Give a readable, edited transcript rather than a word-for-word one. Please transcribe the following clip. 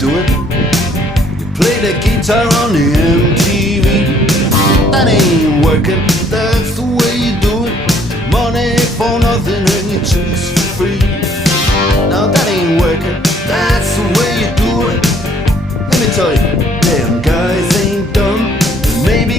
do it. You play the guitar on the MTV. That ain't working, that's the way you do it. Money for nothing and your chicks for free. Now that ain't working, that's the way you do it. Let me tell you.